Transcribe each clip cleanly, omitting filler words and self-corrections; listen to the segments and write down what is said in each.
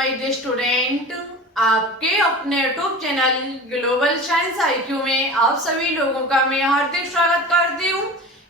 My dear student, आपके अपने YouTube channel global science IQ में आप सभी लोगों का मैं हार्दिक स्वागत करती हूँ।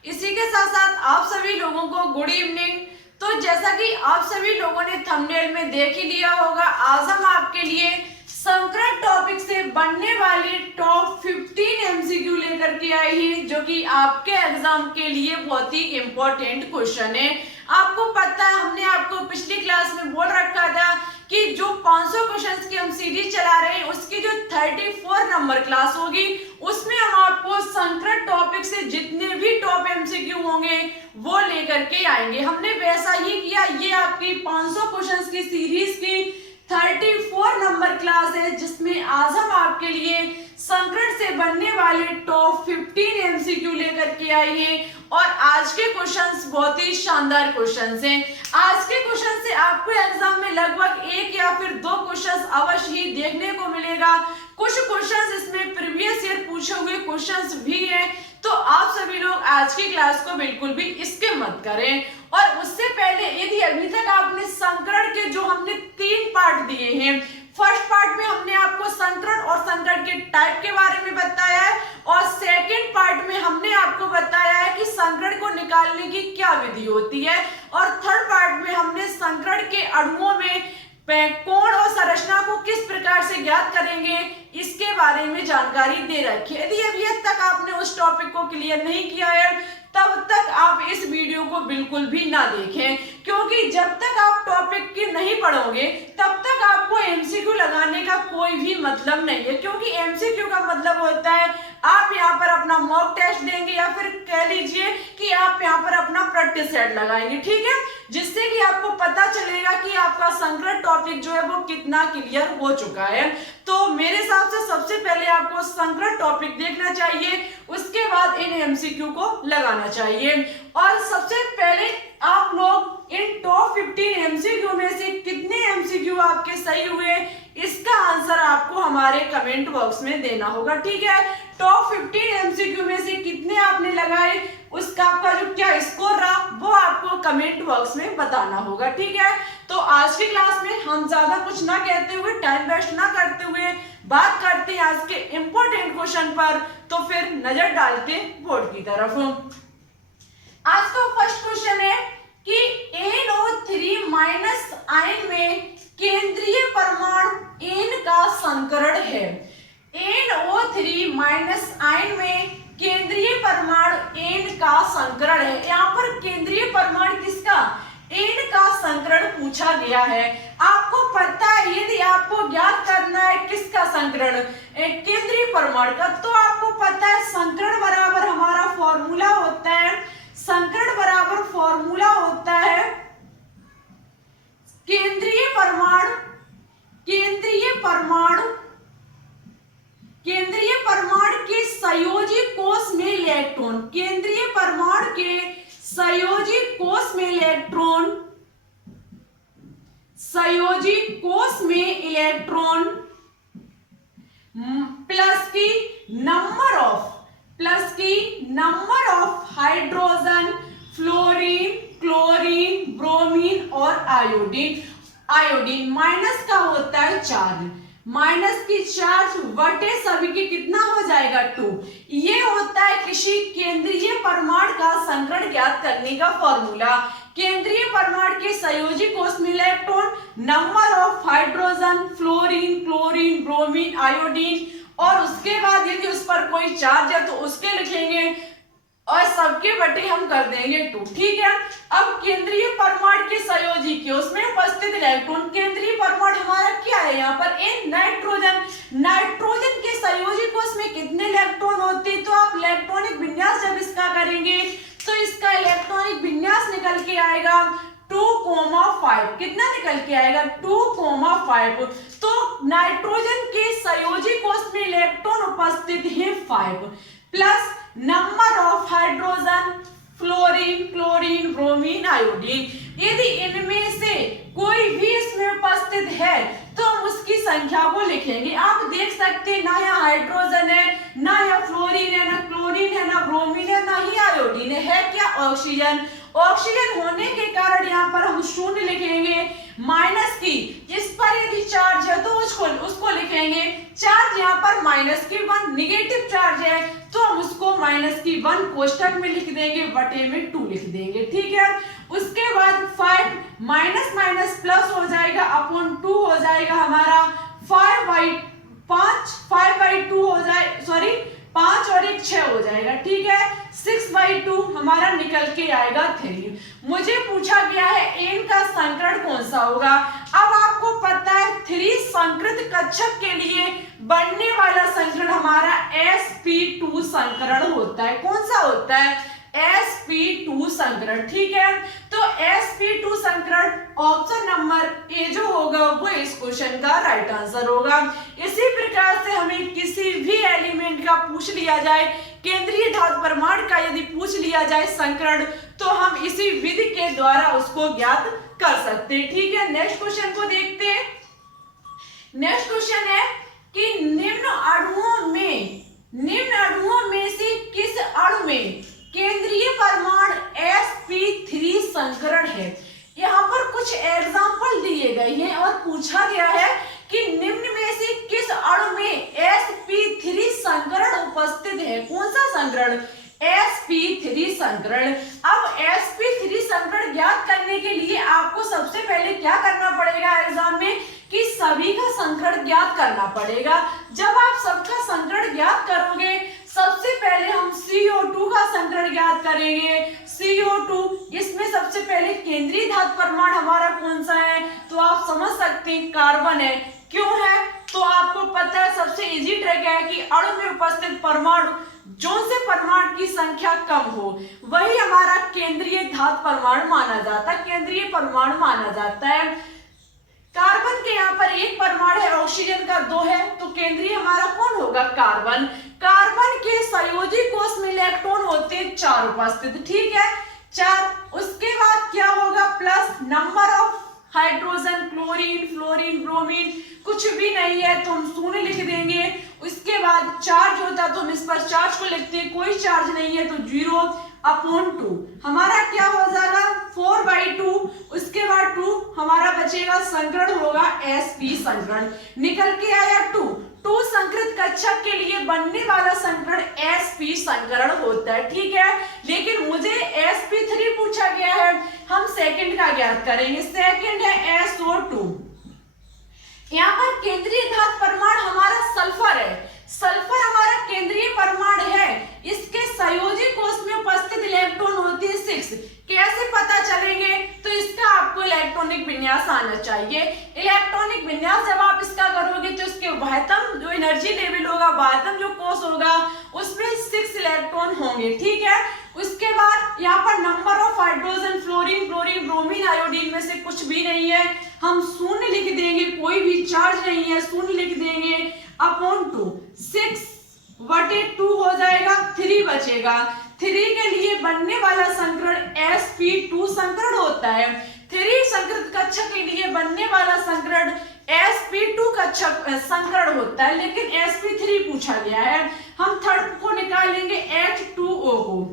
इसी के साथ साथ आप सभी लोगों को गुड इवनिंग। तो जैसा कि आप सभी लोगों ने थंबनेल में देख ही लिया होगा, आज हम आपके लिए संकरण टॉपिक से बनने वाली टॉप 15 एमसीक्यू लेकर के आई है, जो कि आपके एग्जाम के लिए बहुत ही इम्पोर्टेंट क्वेश्चन है। आपको पता है, हमने आपको पिछली क्लास में बोल रखा था कि जो 500 क्वेश्चंस की हम सीरीज चला रहे हैं, उसकी जो 34 नंबर क्लास होगी, उसमें हम आपको संकरण टॉपिक से जितने भी टॉप एमसीक्यू होंगे वो लेकर के आएंगे। हमने वैसा ही किया। ये आपकी 500 क्वेश्चंस की सीरीज की 34 नंबर क्लास है, जिसमें आज हम आपके लिए संकरण से बनने वाले टॉप 15 एमसीक्यू लेकर के आए हैं। और आज के क्वेश्चंस बहुत ही शानदार क्वेश्चंस हैं। आज के क्वेश्चन से आपको एग्जाम में लगभग एक या फिर दो क्वेश्चंस अवश्य ही देखने को मिलेगा। कुछ क्वेश्चंस इसमें प्रीवियस ईयर पूछे हुए क्वेश्चंस भी हैं, तो आप सभी लोग आज की क्लास को बिल्कुल भी स्किप मत करें। और उससे पहले यदि अभी तक आपने संकरण के जो हमने 3 पार्ट दिए हैं, फर्स्ट पार्ट में हमने आपको संकरण और संकरण के टाइप के बारे में बताया है, और सेकंड पार्ट में हमने आपको बताया है कि संकरण को निकालने की क्या विधि होती है, और थर्ड पार्ट में हमने संकरण के अणुओं में कोण और संरचना को किस प्रकार से ज्ञात करेंगे इसके बारे में जानकारी दे रखी है। यदि अभी तक आपने उस टॉपिक को क्लियर नहीं किया है, तब तक आप इस वीडियो को बिल्कुल भी ना देखें, क्योंकि जब तक आप टॉपिक की नहीं पढ़ोगे तब तक आपको एमसीक्यू लगाने का कोई भी मतलब नहीं है। क्योंकि एमसीक्यू का मतलब होता है आप यहाँ पर अपना मॉक टेस्ट देंगे, या फिर कह लीजिए कि आप यहाँ पर अपना प्रैक्टिस सेट लगाएंगे, ठीक है, जिससे कि आपको पता चलेगा कि आपका संकरण टॉपिक जो है वो कितना क्लियर हो चुका है। तो मेरे हिसाब से सबसे पहले आपको संकरण टॉपिक देखना चाहिए, उसके बाद इन एमसीक्यू को लगाना चाहिए। और सबसे पहले आप लोग इन टॉप 15 एमसीक्यू में से कितने एमसीक्यू आपके सही हुए, इसका आंसर आपको हमारे कमेंट बॉक्स में देना होगा, ठीक है। टॉप 15 एमसीक्यू में से कितने आपने लगाए, उसका आपका जो क्या स्कोर रहा वो आपको कमेंट बॉक्स में बताना होगा, ठीक है। तो आज की क्लास में हम ज्यादा कुछ ना कहते हुए, टाइम वेस्ट ना करते हुए बात करते हैं आज के इंपॉर्टेंट क्वेश्चन पर। तो फिर नजर डालते बोर्ड की तरफ। आज का फर्स्ट क्वेश्चन है कि NO3- आयन में केंद्रीय परमाणु N का संकरण है। NO3- आयन में केंद्रीय परमाणु N का संकरण है। यहाँ पर केंद्रीय परमाणु किसका, N का संकरण पूछा गया है। आपको पता है, यदि आपको ज्ञात करना है किसका संकरण, केंद्रीय परमाणु का, तो आपको पता है संकरण बराबर हमारा फॉर्मूला होता है, संकरण बराबर फॉर्मूला होता है केंद्रीय परमाणु के संयोजी कोष में इलेक्ट्रॉन, केंद्रीय परमाणु के संयोजी कोष में इलेक्ट्रॉन प्लस की number of hydrogen, fluorine, chlorine, bromine और आयोडीन माइनस का होता है चार्ज, माइनस की चार्ज बटे सभी की कितना हो जाएगा 2। ये होता है किसी केंद्रीय परमाणु का संकरण ज्ञात करने का फॉर्मूला। केंद्रीय परमाणु के संयोजी कोष में electron, number of hydrogen, fluorine, chlorine, bromine, iodine, और उसके बाद यदि उस पर कोई चार्ज है तो उसके लिखेंगे, और सबके बटे हम कर देंगे 2, ठीक है। अब केंद्रीय परमाणु के संयोजी के उसमें उपस्थित इलेक्ट्रॉन, केंद्रीय परमाणु हमारा क्या है यहाँ पर N, नाइट्रोजन के संयोजी कोष में कितने इलेक्ट्रॉन होते हैं, तो आप इलेक्ट्रॉनिक विन्यास जब इसका करेंगे तो इसका इलेक्ट्रॉनिक विन्यास निकल के आएगा 2,5। कितना निकल के आएगा 2,5। तो नाइट्रोजन के संयोजी कोष में इलेक्ट्रॉन उपस्थित है 5, plus number of hydrogen, fluorine, chlorine, bromine, iodine. यदि इनमें से कोई भी इसमें उपस्थित है तो हम उसकी संख्या को लिखेंगे। आप देख सकते हैं, ना यहाँ हाइड्रोजन है, ना यहाँ फ्लोरीन है, ना क्लोरीन है, ना ब्रोमीन है, ना ही आयोडीन है क्या, ऑक्सीजन। ऑक्सीजन होने के कारण यहाँ पर हम शून्य लिखेंगे, माइनस की इस पर पर -1 निगेटिव चार्ज है तो हम उसको -1 कोष्टक में लिख देंगे, बटे में 2 लिख देंगे, ठीक है। उसके बाद 5 माइनस माइनस प्लस हो जाएगा, अपॉन 2 हो जाएगा हमारा 5/2 हो जाए, सॉरी 5 और 1 6 हो जाएगा, ठीक है। 6/2 हमारा निकल के आएगा 3। मुझे पूछा गया है n का संकरण कौन सा होगा। अब आपको पता है 3 संकृत कक्षक के लिए बनने वाला संकरण हमारा sp2 संकरण होता है। कौन सा होता है? sp2 संकरण, ठीक है। तो sp2 संकरण ऑप्शन नंबर ए जो होगा वो इस क्वेश्चन का राइट आंसर होगा। इसी प्रकार से हमें किसी भी एलिमेंट का पूछ लिया जाए, केंद्रीय धातु परमाणु का यदि पूछ लिया जाए संकरण, तो हम इसी विधि के द्वारा उसको ज्ञात कर सकते हैं, ठीक है। नेक्स्ट क्वेश्चन को देखते हैं। नेक्स्ट क्वेश्चन है कि निम्न अणुओं में से किस अणु में केंद्रीय परमाणु sp3 संकरण है। यहाँ पर कुछ एग्जाम्पल दिए गए हैं और पूछा गया है कि निम्न में से किस अणु में sp3 संकरण उपस्थित है। कौन सा संकरण? sp3 संकरण। अब sp3 संकरण ज्ञात करने के लिए आपको सबसे पहले क्या करना पड़ेगा एग्जाम में कि सभी का संकरण ज्ञात करना पड़ेगा। जब आप सबका संकरण ज्ञात करोगे, सबसे पहले हम CO2 का संकरण ज्ञात करेंगे। CO2, इसमें सबसे पहले केंद्रीय धातु परमाणु हमारा कौन सा है, तो आप समझ सकते हैं कार्बन है। क्यों है? तो आपको पता है सबसे इजी ट्रिक है कि अणु में उपस्थित परमाणु जो से परमाणु की संख्या कम हो वही हमारा केंद्रीय धातु परमाणु माना जाता है, केंद्रीय परमाणु माना जाता है। कार्बन के यहाँ पर 1 परमाणु है, ऑक्सीजन का 2 है, तो केंद्रीय हमारा कौन होगा? कार्बन। कार्बन के संयोजी कोष में इलेक्ट्रॉन होते हैं 4 उपस्थित, ठीक है, 4। उसके बाद क्या होगा? Plus number of hydrogen, chlorine, fluorine, bromine कुछ भी नहीं है तो हम शून्य लिख देंगे। उसके बाद चार्ज होता तो हम इस पर चार्ज को लिखते हैं, कोई चार्ज नहीं है तो 0/2 हमारा क्या हो जाएगा? 4/2। उसके बाद 2 हमारा बचेगा, संकरण होगा sp संकरण, निकल के आया 2 संकृत कक्षक के लिए बनने वाला संकरण sp संकरण होता है, ठीक है। लेकिन मुझे sp3 पूछा गया है, हम सेकंड का ज्ञात करेंगे। सेकंड है SO2। यहाँ पर केंद्रीय धातु परमाणु हमारा सल्फर है, सल्फर हमारा केंद्रीय परमाणु है। इसके संयोजी कोष में उपस्थित इलेक्ट्रॉन होते हैं 6। कैसे पता चलेंगे? तो इसका आपको इलेक्ट्रॉनिक विन्यास आना चाहिए। इलेक्ट्रॉनिक विन्यास जब आप इसका करोगे तो इसके वाह्यतम जो एनर्जी लेवल होगा, वाह्यतम जो कोष होगा उसमें 6 इलेक्ट्रॉन होंगे, ठीक है। उसके बाद यहाँ पर number of hydrogen, fluorine, chlorine, bromine, iodine में से कुछ भी नहीं है, हम शून्य लिख देंगे, कोई भी चार्ज नहीं है, शून्य लिख देंगे, अपॉन 2 6/2 हो जाएगा, 3 बचेगा। 3 के लिए बनने वाला संकरण sp2 संकरण होता है। 3 संकृत कक्षक के लिए बनने वाला संकरण sp2 कक्षक संकरण होता है, लेकिन sp3 पूछा गया है। हम थर्ड को निकालेंगे, H2O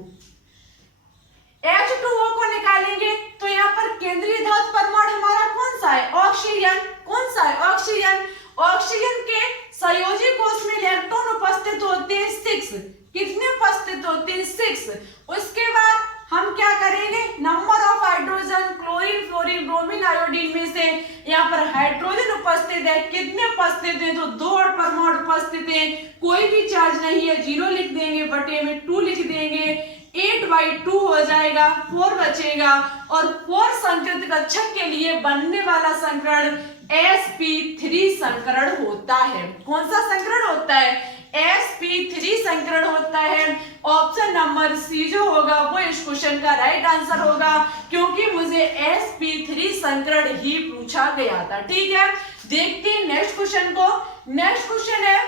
को निकालेंगे तो यहाँ पर केंद्रीय धातु परमाणु हमारा कौन सा है? ऑक्सीजन। कौन सा है? ऑक्सीजन। ऑक्सीजन के संयोजी कोष में इलेक्ट्रॉन उपस्थित होते हैं 6। कितने उपस्थित होते हैं? 6। उसके बाद हम क्या करेंगे? Number of hydrogen, chlorine, fluorine, bromine, iodine में से यहाँ पर हाइड्रोजन उपस्थित है, कितने उपस्थित है? तो 2 और परमाणु उपस्थित है, कोई भी चार्ज नहीं है, 0 लिख देंगे, बटे में 2 लिख देंगे, 8/2 हो जाएगा, 4 बचेगा। और 4 संकृत कक्षक के लिए बनने वाला संकरण sp3 संकरण होता है। कौन सा संकरण होता है? sp3 संकरण होता है। ऑप्शन नंबर सी जो होगा वो इस क्वेश्चन का राइट आंसर होगा, क्योंकि मुझे sp3 संकरण ही पूछा गया था, ठीक है। देखते हैं नेक्स्ट क्वेश्चन को। नेक्स्ट क्वेश्चन है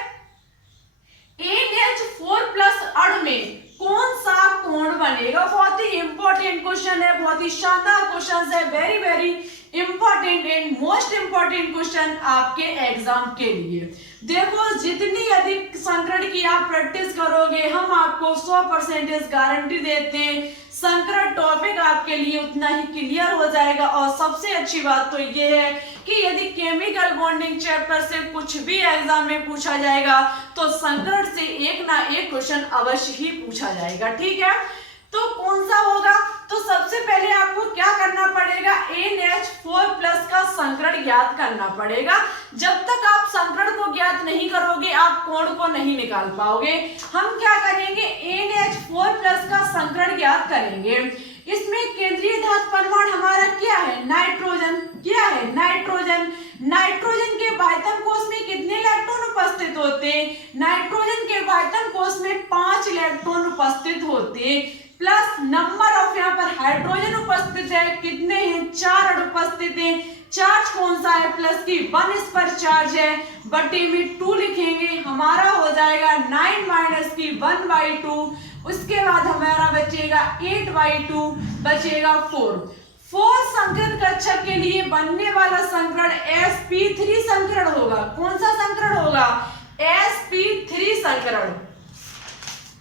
NH4+ अणु में कौन सा कोण बनेगा? बहुत ही इंपॉर्टेंट क्वेश्चन है, बहुत ही शानदार क्वेश्चन है, very very important and most important question आपके एग्जाम के लिए। देखो, जितनी अधिक संकरण की आप प्रैक्टिस करोगे, हम आपको 100% गारंटी देते हैं संकरण टॉपिक आपके लिए उतना ही क्लियर हो जाएगा। और सबसे अच्छी बात तो ये है कि यदि केमिकल बॉन्डिंग चैप्टर से कुछ भी एग्जाम में पूछा जाएगा तो संकरण से एक ना एक क्वेश्चन अवश्य ही पूछा जाएगा। ठीक है, तो कौन सा होगा? तो सबसे पहले आपको क्या करना पड़ेगा, NH4+ का संकरण ज्ञात करना पड़ेगा। जब तक आप संकरण को ज्ञात नहीं करोगे आप कोण को नहीं निकाल पाओगे। हम क्या करेंगे, NH4+ का संकरण ज्ञात करेंगे। इसमें केंद्रीय धातु परमाणु हमारा क्या है, नाइट्रोजन। क्या है, नाइट्रोजन। नाइट्रोजन के बाह्यतम कोश में कितने इलेक्ट्रॉन उपस्थित होते हैं? नाइट्रोजन के बाह्यतम कोश में 5 इलेक्ट्रॉन उपस्थित होते हैं, प्लस नंबर ऑफ यहाँ पर हाइड्रोजन उपस्थित है, कितने हैं, 4 उपस्थित हैं। चार्ज कौन सा है, प्लस की 1 इस पर चार्ज है, बटे में 2 लिखेंगे, हमारा हो जाएगा 9 माइनस की 1/2। उसके बाद हमारा बचेगा 8/2, बचेगा 4 संकरण कक्षक के लिए बनने वाला संकरण sp3 संकरण होगा। कौन सा संकरण होगा, sp3 संकरण,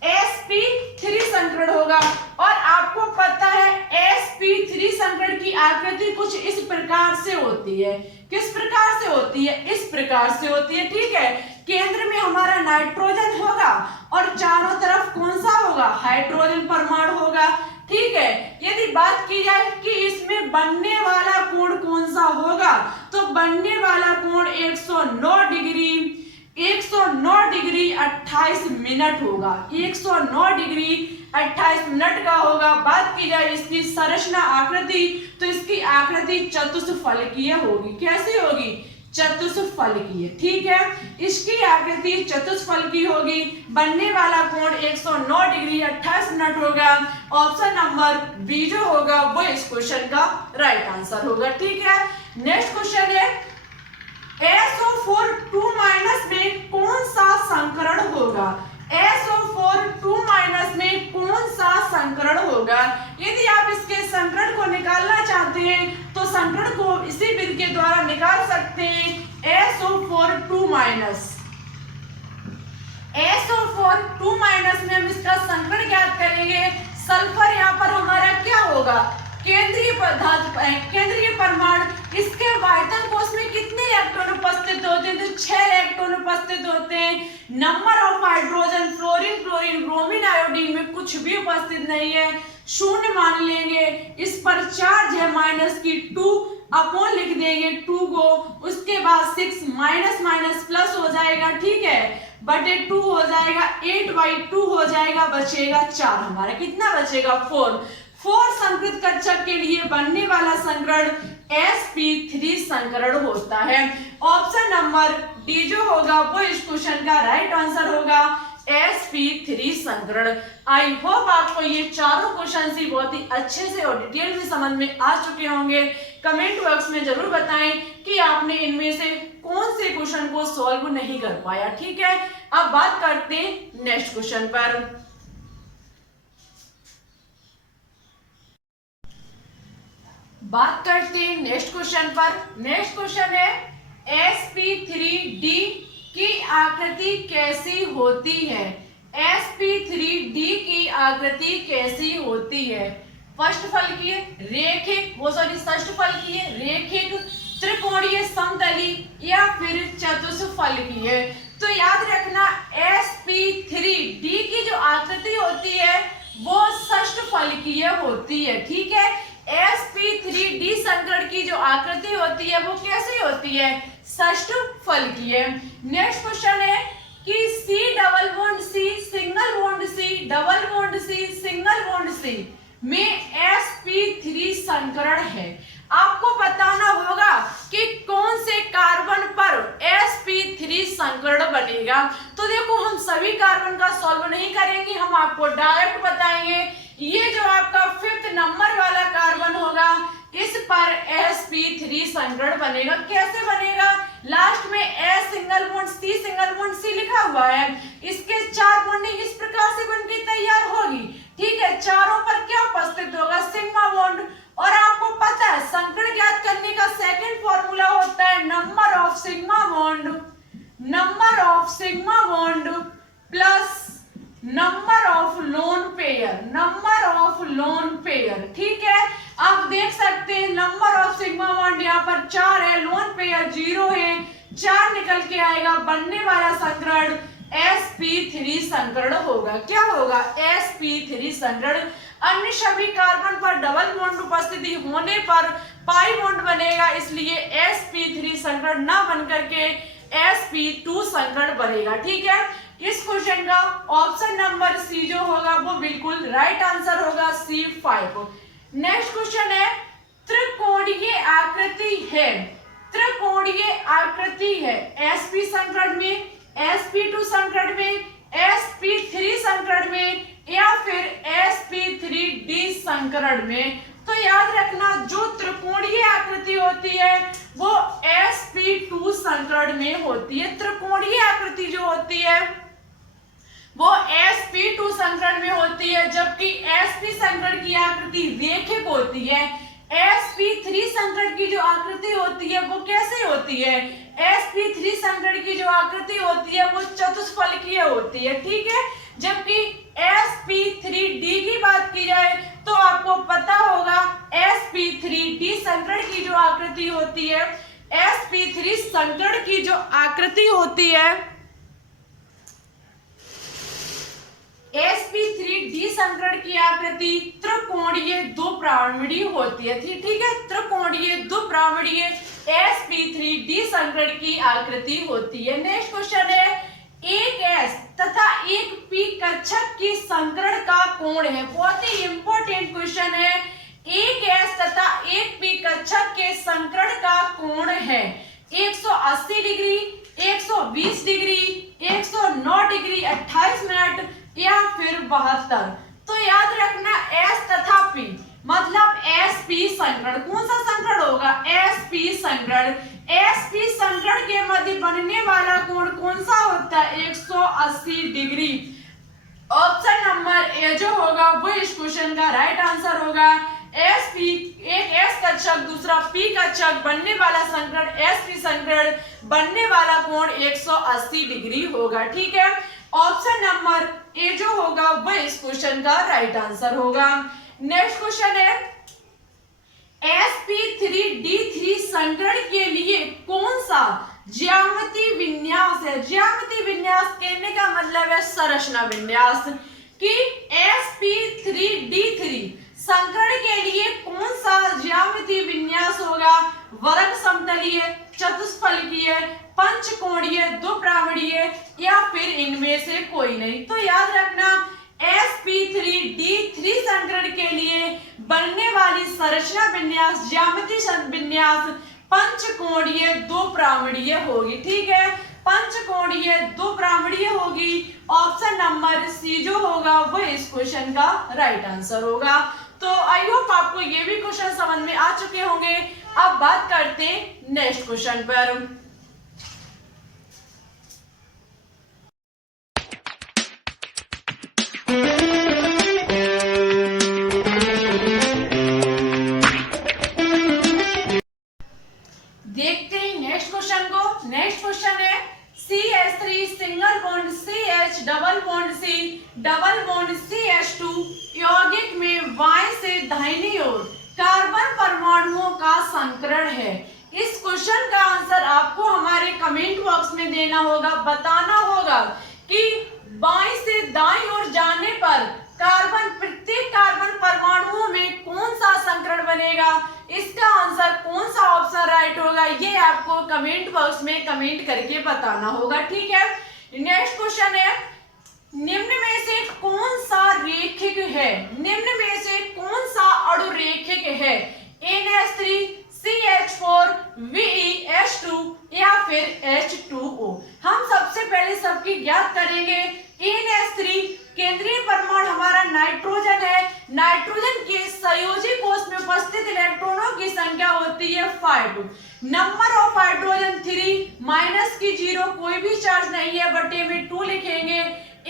sp3 संकरण होगा। और आपको पता है sp3 संकरण की आकृति कुछ इस प्रकार से होती है। किस प्रकार से होती है, इस प्रकार से होती है। ठीक है, केंद्र में हमारा नाइट्रोजन होगा और चारों तरफ कौन सा होगा, हाइड्रोजन परमाणु होगा। ठीक है, यदि बात की जाए कि इसमें बनने वाला कोण कौन सा होगा, तो बनने वाला कोण 109 डिग्री 28 मिनट होगा। 109 डिग्री 28 मिनट का होगा। बात की जाए इसकी संरचना आकृति, तो इसकी आकृति चतुष्फलकीय होगी। कैसी होगी, चतुष्फलकीय। ठीक है, इसकी आकृति चतुष्फलकीय होगी। बनने वाला कोण 109 डिग्री 28 मिनट होगा। ऑप्शन नंबर बी जो होगा वो इस क्वेश्चन का राइट आंसर होगा। ठीक है, नेक्स्ट क्वेश्चन है SO4 2- में कौन सा संकरण होगा। SO4 2- में कौन सा संकरण होगा। यदि आप इसके संकरण को निकालना चाहते हैं तो संकरण को इसी विधि के द्वारा निकाल सकते हैं। SO4 2- SO4 2- में हम इसका संकरण ज्ञात करेंगे। सल्फर यहाँ पर हमारा क्या होगा, केंद्रीय परमाणु। इसके बाह्यतम कोश में कितने इलेक्ट्रॉन उपस्थित होते हैं, तो 6 इलेक्ट्रॉन उपस्थित होते हैं। Number of hydrogen fluorine, chlorine, bromine, iodine में कुछ भी उपस्थित नहीं है, 0 मान लेंगे। इस पर चार्ज है -2 अपॉन लिख देंगे 2 को। उसके बाद 6 माइनस प्लस हो जाएगा। ठीक है, बटे 2 हो जाएगा, 8/2 हो जाएगा, बचेगा 4। हमारा कितना बचेगा, 4 संकृत कक्षक के लिए बनने वाला संकरण sp3 संकरण होता है। ऑप्शन नंबर डी जो होगा वो इस क्वेश्चन का राइट आंसर होगा, sp3 संकरण। आई होप आपको ये चारों क्वेश्चन ही बहुत ही अच्छे से और डिटेल में समझ में आ चुके होंगे। कमेंट बॉक्स में जरूर बताएं कि आपने इनमें से कौन से क्वेश्चन को सॉल्व नहीं कर पाया। ठीक है, अब बात करते हैं नेक्स्ट क्वेश्चन पर। बात करते हैं नेक्स्ट क्वेश्चन पर। नेक्स्ट क्वेश्चन है sp3d की आकृति कैसी होती है। sp3d की आकृति कैसी होती है। षष्ठफलकीय, रेखिक, षष्ठफलकीय, रेखिक, त्रिकोणीय, समतली या फिर चतुष्फलकीय। तो याद रखना sp3d की जो आकृति होती है वो षष्ठफलकीय होती है। ठीक है, sp3d संकरण की जो आकृति होती है वो कैसी होती है, षष्ठफलकीय। नेक्स्ट क्वेश्चन है कि C double bond C single bond C double bond C single bond C में sp3 संकरण है। आपको बताना होगा कि कौन से कार्बन पर sp3 संकरण बनेगा। तो देखो, हम सभी कार्बन का सॉल्व नहीं करेंगे, हम आपको डायरेक्ट बताएंगे। ये जो आपका 5th नंबर वाला कार्बन होगा इस पर sp3 संकरण बनेगा। कैसे बनेगा, लास्ट में S सिंगल बॉन्ड C लिखा हुआ है। इसके 4 बॉन्डिंग इस प्रकार से बनके तैयार होगी। ठीक है, चारों पर क्या उपस्थित होगा, सिग्मा बॉन्ड। और आपको पता है संकरण ज्ञात करने का सेकंड फॉर्मूला होता है number of sigma bond plus number of lone pair. ठीक है, आप देख सकते हैं नंबर ऑफ सिग्मा बॉन्ड यहाँ पर 4 है, लोन पेयर 0 है, 4 निकल के आएगा, बनने वाला संकरण sp3 संकरण होगा। क्या होगा? sp3 संकरण। अन्य सभी कार्बन पर डबल बॉन्ड उपस्थिति होने पर पाई बॉन्ड बनेगा, इसलिए sp3 संकरण ना बनकर के sp2 संकरण बनेगा। ठीक है, इस क्वेश्चन का ऑप्शन नंबर सी जो होगा वो बिल्कुल राइट आंसर होगा, C5। नेक्स्ट क्वेश्चन है, त्रिकोणीय आकृति है, त्रिकोणीय आकृति है sp संकरण में, sp2 संकरण में, sp3 संकरण में या फिर sp3d संकरण में। तो याद रखना जो त्रिकोणीय आकृति होती है वो sp2 संकरण में होती है। त्रिकोणीय आकृति जो होती है वो sp2 संकरण में होती है, जबकि sp संकरण की आकृति रेखिक होती है। sp3 संकरण की जो आकृति होती है वो कैसे होती है? sp3 संकरण की जो आकृति होती है वो चतुष्फलकीय होती है। ठीक है, जबकि sp3d की बात की जाए तो आपको पता होगा sp3d संकरण की जो आकृति होती है, sp3 संकरण की जो आकृति होती है, sp3d संकरण की आकृति त्रिकोणीय द्विप्रामणीय होती है। ठीक है, त्रिकोणीय द्विप्रामणीय sp3d संकरण की आकृति होती है। नेक्स्ट क्वेश्चन है, एक s तथा एक p कक्षक की संकरण का कोण है। बहुत ही इंपॉर्टेंट क्वेश्चन है। एक s तथा एक p कक्षक के संकरण का कोण है 180 डिग्री, 120 डिग्री, 109 डिग्री 28 मिनट या फिर 72। तो याद रखना s तथा p मतलब sp संकरण, कौन सा संकरण होगा? sp संकरण। sp संकरण के मध्य बनने वाला कोण कौन सा होता है? 180 डिग्री। ऑप्शन नंबर ए जो होगा वो इस क्वेश्चन का राइट आंसर होगा। sp एक s कक्षक दूसरा p कक्षक, बनने वाला संकरण sp संकरण, बनने वाला कोण 180 डिग्री होगा। ठीक है, ऑप्शन नंबर ए जो होगा वो इस क्वेश्चन का राइट आंसर होगा। नेक्स्ट क्वेश्चन है, sp3d3 संकरण के लिए कौन सा ज्यामितीय विन्यास है? ज्यामितीय विन्यास कहने का मतलब है संरचना विन्यास, कि sp3d3 संकरण के लिए कौन सा ज्यामितीय विन्यास होगा? वर्ग समतलीय, चतुष्फलकीय, पंचकोणीय, द्विप्रामणीय या फिर इनमें से कोई नहीं। तो याद रखना sp3d3 संकरण के लिए बनने वाली संरचना विन्यास, ज्यामितीय विन्यास पंचकोणीय द्विप्रामणीय होगी। ठीक है, पंचकोणीय द्विप्रामणीय होगी। ऑप्शन नंबर सी जो होगा वो इस क्वेश्चन का राइट आंसर होगा। तो आई होप आपको ये भी क्वेश्चन समझ में आ चुके होंगे। अब बात करते हैं नेक्स्ट क्वेश्चन पर। देखते हैं नेक्स्ट क्वेश्चन को। नेक्स्ट क्वेश्चन है, CH3 single bond CH double bond C double bond CH2 यौगिक में बाएं से दाहिनी ओर कार्बन परमाणुओं का संकरण है। इस क्वेश्चन का आंसर आपको हमारे कमेंट बॉक्स में देना होगा, बताना होगा कि बाएं से दाईं ओर जाने पर प्रत्येक कार्बन परमाणुओं में कौन सा संकरण बनेगा। इसका आंसर कौन सा ऑप्शन राइट होगा ये आपको कमेंट बॉक्स में कमेंट करके बताना होगा। ठीक है, नेक्स्ट क्वेश्चन है, निम्न में से कौन सा रेखिक है? निम्न में से कौन सा अणुरेखिक है? NH3, CH4, VeH2 या फिर H2O। हम सबसे पहले सबकी ज्ञात करेंगे। NH3 केंद्रीय परमाणु हमारा नाइट्रोजन है। नाइट्रोजन के संयोजी कोष में उपस्थित इलेक्ट्रॉनों की संख्या होती है 5। नंबर ऑफ हाइड्रोजन 3 माइनस की 0, कोई भी चार्ज नहीं है, बटे में 2 लिखेंगे,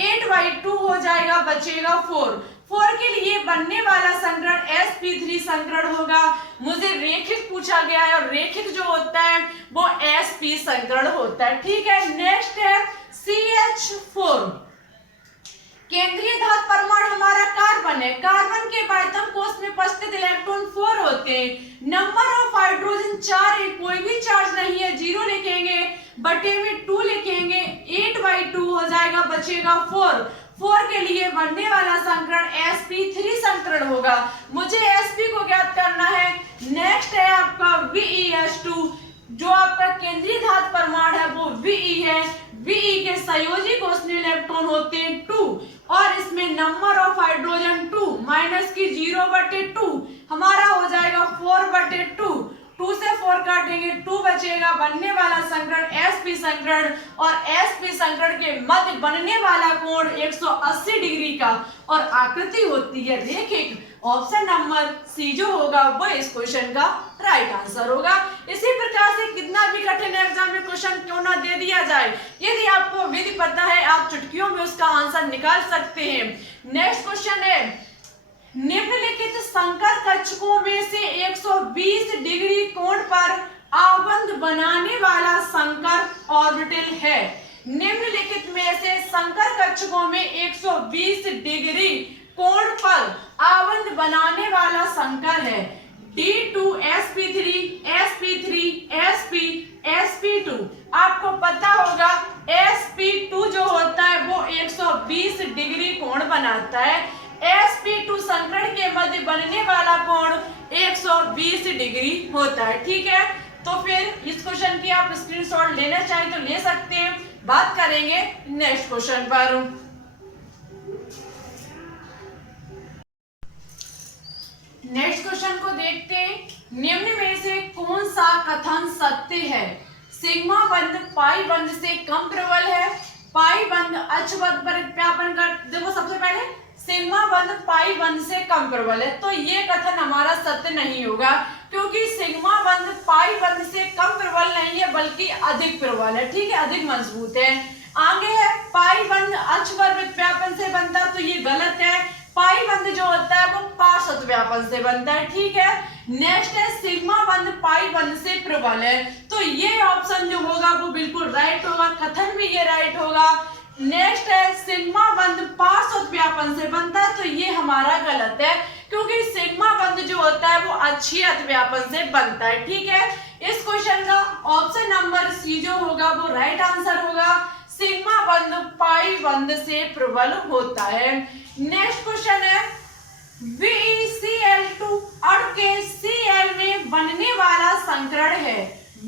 8/2 हो जाएगा, बचेगा 4। 4 के लिए बनने वाला संकरण sp3 संकरण होगा। मुझे रेखिक पूछा गया है और रेखिक जो होता है वो sp संकरण होता है। ठीक है, नेक्स्ट है CH4। केंद्रीय धातु परमाणु हमारा कार्बन है। कार्बन के वायतम कोष में उपस्थित इलेक्ट्रॉन 4 होते हैं। नंबर ऑफ हाइड्रोजन 4 है, कोई भी चार्ज नहीं है, 0 लिखेंगे, बटे में 2 लिखेंगे, 8/2 हो जाएगा, बचेगा 4। 4 के लिए बनने वाला संकरण sp3 संकरण होगा। मुझे sp को ज्ञात करना है। नेक्स्ट है आपका VeS2, जो आपका केंद्रीय धातु परमाणु है वो Ve है। Ve के संयोजी कोष में इलेक्ट्रॉन होते हैं 2 और इसमें नंबर ऑफ हाइड्रोजन 2 माइनस की 0/2 हमारा हो जाएगा 4/2। 2 से 4 काटेंगे, 2 बचेगा, बनने वाला संकरण sp संकरण और sp संकरण के मध्य बनने वाला कोण 180 डिग्री का और आकृति होती है रेखिक। ऑप्शन नंबर सी जो होगा वो इस क्वेश्चन का राइट आंसर होगा। इसी प्रकार से कितना भी कठिन एग्जाम में क्वेश्चन क्यों ना दे दिया जाए, यदि आपको विधि पता है आप चुटकियों में उसका आंसर निकाल सकते हैं। नेक्स्ट क्वेश्चन है, निम्नलिखित संकर कक्षकों में से 120 डिग्री कोण पर आबंध बनाने वाला संकर ऑर्बिटल है। निम्नलिखित में से संकर कक्षकों में 120 डिग्री कोण पर आबंध बनाने वाला संकर है। D2sp3 sp3 sp sp2। आपको पता होगा sp2 जो होता है वो 120 डिग्री कोण बनाता है। sp2 संकरण के मध्य बनने वाला कोण 120 डिग्री होता है। ठीक है, तो फिर इस क्वेश्चन की आप स्क्रीनशॉट लेना चाहें तो ले सकते हैं। बात करेंगे नेक्स्ट क्वेश्चन पर। नेक्स्ट क्वेश्चन को देखते हैं। निम्न में से कौन सा कथन सत्य है? सिग्मा बंध पाई बंध से कम प्रबल है। पाई बंध अक्ष बंध पर व्यापन कर, देखो सबसे पहले सिग्मा बंध पाई बंध से कम प्रबल है, तो ये कथन हमारा सत्य नहीं होगा, क्योंकि सिग्मा बंध पाई बंध से कम प्रबल नहीं है बल्कि अधिक प्रबल है। ठीक है, अधिक मजबूत है। आगे है पाई बंध अक्ष पर व्यापन से बनता, तो ये गलत है। पाई बंध जो होता है वो पार्श्व व्यापन से बनता है। ठीक है, नेक्स्ट है सिग्मा बंध पाई बंध से प्रबल है, तो ये ऑप्शन जो होगा वो बिल्कुल राइट होगा, कथन भी ये राइट होगा। नेक्स्ट है सिग्मा बंध पार्श्व व्यापन से बनता है, तो ये हमारा गलत है, क्योंकि सिग्मा बंध जो होता है वो अक्षीय व्यापन से बनता है। ठीक है, इस क्वेश्चन का ऑप्शन नंबर सी जो होगा वो राइट आंसर होगा। सिग्मा बंध पाई बंध से प्रबल होता है। नेक्स्ट क्वेश्चन है, VeCl2 अणु के Cl में बनने वाला संकरण है।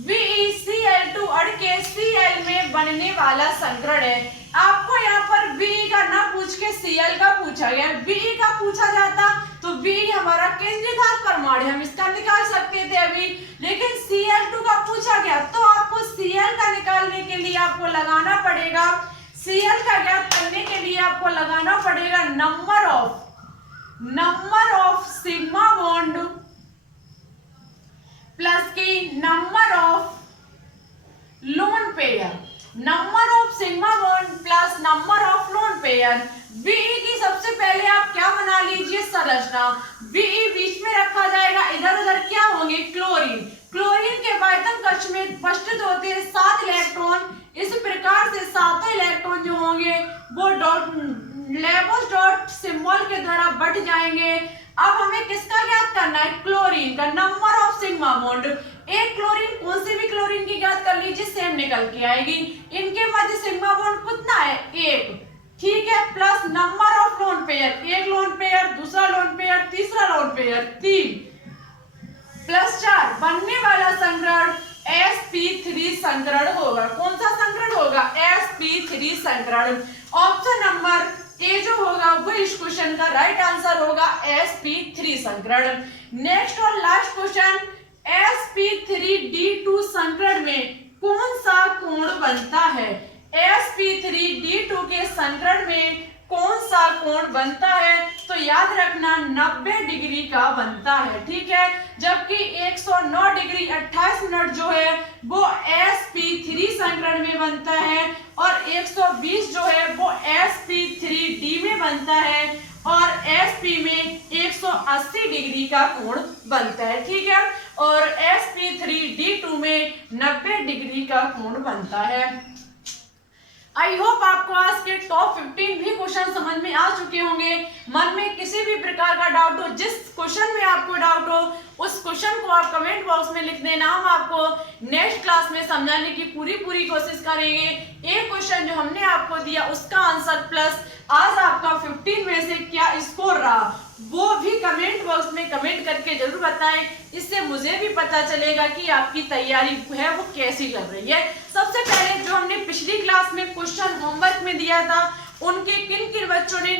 VeCl2 अणु के Cl में बनने वाला संकरण है। आपको यहाँ पर Ve का ना पूछ के Cl का पूछा गया। Ve का पूछा जाता तो Ve हमारा केंद्रीय धातु परमाणु है, हम इसका निकाल सकते थे अभी, लेकिन Cl2 का पूछा गया तो आपको Cl का निकालने के लिए आपको लगाना पड़ेगा, Cl का ज्ञात करने के लिए आपको लगाना पड़ेगा number of sigma bond plus की number of lone pair. Number of sigma bond plus number of lone pair. Ve की सबसे पहले आप क्या बना लीजिए संरचना। Ve बीच में रखा जाएगा, इधर उधर क्या होंगे क्लोरीन। क्लोरीन के वायतम कक्ष में उपस्थित होते हैं 7 इलेक्ट्रॉन। इस प्रकार से 7 इलेक्ट्रॉन जो होंगे वो लेबोस डॉट सिंबल के द्वारा बट जाएंगे। अब हमें किसका ज्ञात करना है? क्लोरीन का नंबर ऑफ सिग्मा बॉन्ड। एक क्लोरीन कौन से भी क्लोरीन की ज्ञात कर लीजिए, सेम निकल के आएगी। इनके मध्य सिग्मा बॉन्ड कितना है? 1। ठीक है, plus number of lone pair, एक लोन पेयर, दूसरा लोन पेयर, तीसरा लोन पेयर 3 प्लस 4, बनने वाला संकरण sp3 संकरण होगा। कौन सा संकरण होगा? sp3 संकरण। ऑप्शन नंबर ए जो होगा वो इस क्वेश्चन का राइट आंसर होगा, sp3 संकरण। नेक्स्ट और लास्ट क्वेश्चन, sp3d2 संकरण में कौन सा कोण बनता है? sp3d2 के संकरण में कौन सा कोण बनता है? तो याद रखना 90 डिग्री का बनता है। ठीक है, जबकि 109 डिग्री 28 मिनट जो है वो sp3 संकरण में बनता है और 120 जो है वो sp3d में बनता है और sp में 180 डिग्री का कोण बनता है। ठीक है, और sp3d2 में 90 डिग्री का कोण बनता है। आई होप आपको आज के टॉप 15 भी क्वेश्चन समझ में आ चुके होंगे। मन में किसी भी प्रकार का डाउट हो, जिस क्वेश्चन में आपको डाउट हो उस क्वेश्चन को आप कमेंट बॉक्स में लिख देना। हम आपको नेक्स्ट क्लास में समझाने की पूरी कोशिश करेंगे। एक क्वेश्चन जो हमने आपको दिया उसका आंसर प्लस आज आपका 15 में से क्या स्कोर रहा वो भी कमेंट बॉक्स में कमेंट करके जरूर बताएं। इससे मुझे भी पता चलेगा कि आपकी तैयारी है वो कैसी चल रही है। सबसे पहले जो हमने पिछली क्लास में क्वेश्चन होमवर्क में दिया था उनके किन किन बच्चों ने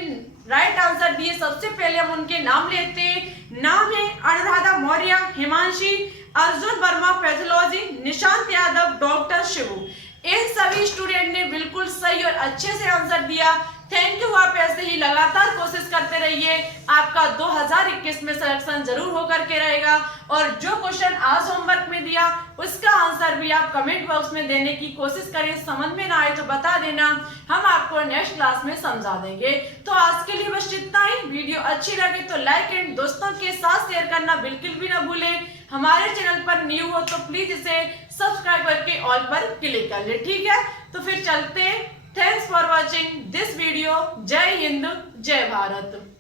राइट आंसर दिए, सबसे पहले हम उनके नाम लेते हैं। नाम है अनुराधा मौर्य, हिमांशी, अर्जुन वर्मा पैथोलॉजी, निशांत यादव, डॉक्टर शिवू। इन सभी स्टूडेंट ने बिल्कुल सही और अच्छे से आंसर दिया। Thank you. आप ऐसे ही लगातार कोशिश करते रहिए, आपका 2021 में सिलेक्शन जरूर होकर के रहेगा। और जो क्वेश्चन आज होमवर्क में दिया उसका आंसर भी आप कमेंट बॉक्स में देने की कोशिश करें। समझ में ना आए तो बता देना, हम आपको नेक्स्ट क्लास में समझा देंगे। तो आज के लिए बस इतना ही। वीडियो अच्छी लगे तो लाइक एंड दोस्तों के साथ शेयर करना बिल्कुल भी ना भूलें। हमारे चैनल पर न्यू हो तो प्लीज इसे सब्सक्राइब करके ऑल पर क्लिक कर ले, ठीक है। तो फिर चलते। Thanks for watching this video. जय हिंद, जय भारत।